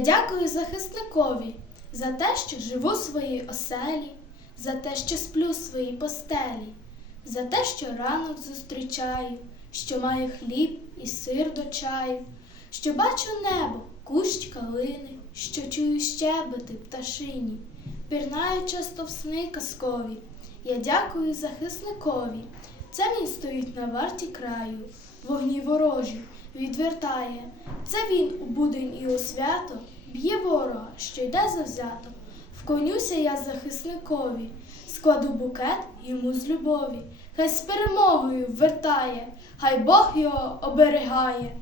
дякую захисникові за те, що живу в своїй оселі, за те, що сплю в своїй постелі, за те, що ранок зустрічаю, що маю хліб і сир до чаю, що бачу небо, кущ калини, що чую щебети пташині, пірнаю часто в сни казкові. Я дякую захисникові. Це він стоїть на варті краю, вогні ворожі відвертає. Це він у будень і у свято б'є ворога, що йде завзято. Вконюся я захисникові, складу букет йому з любові. Хай з перемогою вертає, хай Бог його оберігає.